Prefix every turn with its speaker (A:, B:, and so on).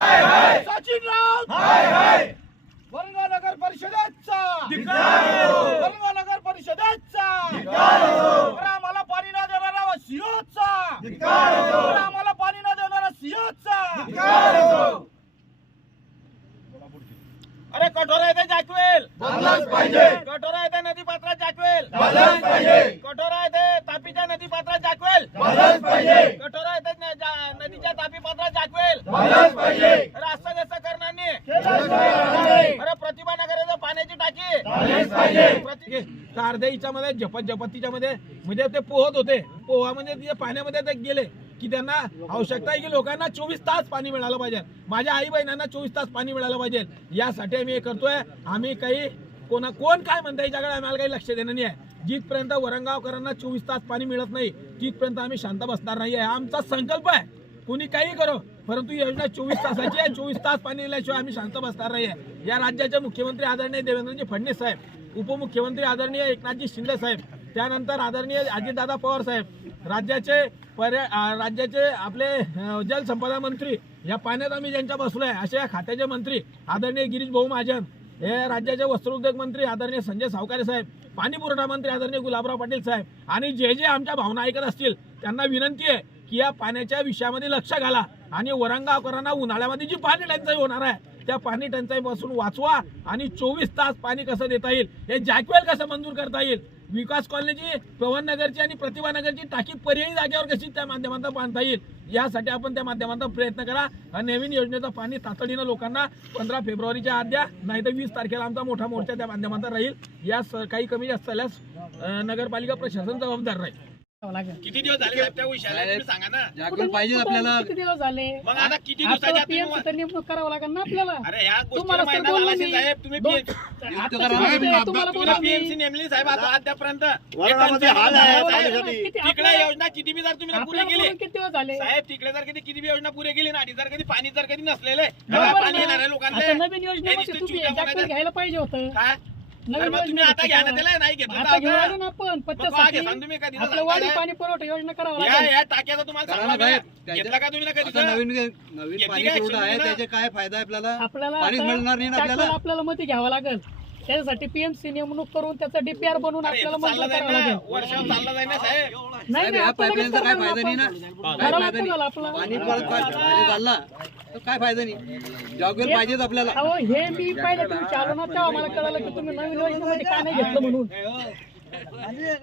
A: सचिन राऊत वरंगा नगर परिषदेचा वरंगा नगर परिषदेचा आम्हाला पाणी न देणारा सीओचा आम्हाला पाणी न देणारा सीओचा अरे कठोर आहे ते जाकवेल कठोर आहे ते नदी पात्रात जाकवेल कठोर आहे ते तापीच्या नदी पात्रात जाकवेल कठोर आहे ते नदीच्या तापी पात्रात जाकवेल अरे असं कसं करणार नाही अरे प्रतिभा नगराचं पाण्याची टाकी कारदेईच्या मध्ये झपतीच्या मध्ये म्हणजे ते पोहत होते पोहा म्हणजे तिच्या पाण्यामध्ये ते गेले की त्यांना आवश्यकता आहे की लोकांना 24 तास पाणी मिळालं पाहिजे माझ्या आई बहिणांना 24 तास पाणी मिळालं पाहिजे यासाठी आम्ही हे करतोय आम्ही काही कोण काय म्हणता याच्याकडे आम्हाला काही लक्ष देणं नाही आहे जिथपर्यंत वरंगावकरांना 24 तास पाणी मिळत नाही तिथपर्यंत आम्ही शांत बसणार नाही आहे आमचा संकल्प आहे कोणी काही करो परंतु योजना 24 तासाची आहे 24 तास पाणी दिल्याशिवाय आम्ही शांत बसणार नाही आहे या राज्याचे मुख्यमंत्री आदरणीय देवेंद्रजी फडणवीस साहेब उपमुख्यमंत्री आदरणीय एकनाथजी शिंदे साहेब त्यानंतर आदरणीय अजितदादा पवार साहेब राज्याचे आपले जलसंपदा मंत्री या पाण्यात आम्ही ज्यांच्या बसलोय असे या खात्याचे मंत्री आदरणीय गिरीश भाऊ महाजन हे राज्याचे वस्त्रोद्योग मंत्री आदरणीय संजय सावकारे साहेब पाणी पुरवठा मंत्री आदरणीय गुलाबराव पाटील साहेब आणि जे आमच्या भावना ऐकत असतील त्यांना विनंती आहे की या पाण्याच्या विषयामध्ये लक्ष घाला आणि वरंगावकरांना उन्हाळ्यामध्ये जी पाणी टंचाई होणार आहे त्या पाणी टंचाईपासून वाचवा आणि 24 तास पाणी कसं देता येईल हे जॅकवेल कसं मंजूर करता येईल विकास कॉलनीची पवन नगरची आणि प्रतिभा नगरची टाकी पर्यायी जागेवर कशी त्या माध्यमातून बांधता येईल यासाठी आपण त्या माध्यमातून प्रयत्न करा आणि नवीन योजनेचं पाणी तातडीनं लोकांना 15 फेब्रुवारीच्या आत द्या नाही तर 20 तारखेला आमचा मोठा मोर्चा त्या माध्यमातून राहील यास काही कमी जास्त झाल्यास नगरपालिका प्रशासन जबाबदार राहील किती दिवस झाले साहेब त्या विषयाला तुम्ही सांगा ना
B: जागरण पाहिजे आपल्याला
C: किती दिवस झाले
A: मग आता किती दिवसाच्या
C: नेमणूक करावं लागेल ना आपल्याला
A: अरे या गोष्टीला महिना झाला असेल साहेब तुम्ही पीएमसी नेमली साहेब आता आतापर्यंत तिकडे योजना किती बी जर तुम्ही पुरे केली
C: किती दिवस झाले
A: साहेब तिकडे जर किती बी योजना पुरे केली ना जर कधी पाणी जर कधी नसलेले पाणी येणार लोकांना
C: नवीन योजनेमध्ये तुम्ही घ्यायला पाहिजे होतं
A: काय तुम्ही आता घ्या ना त्याला नाही घेतलं
C: आपण पाणी पुरवठा योजना करावं
A: या टाक्याचा तुम्हाला घेतला का तुम्ही
B: नवीन पाणी पुरवठा आहे त्याचे काय फायदा आहे आपल्याला पाणी मिळणार नाही
C: आपल्याला मती घ्यावं लागेल त्याच्यासाठी पीएमसी नेमणूक करून त्याचा डीपीआर बनवून आपल्याला मंजूर करावं लागेल
A: वर्षावर चालला जाईल ना साहेब
B: नाही या पाईपलाईनचा काय फायदा नाही ना पाणी परत चालला तर काय फायदा नाही जॉगवेल पाहिजेच आपल्याला
C: हे मी पाहिलं तुम्ही चालू ना तेव्हा मला कळालं की तुम्ही नवीन योजनेमध्ये का नाही घेतलं म्हणून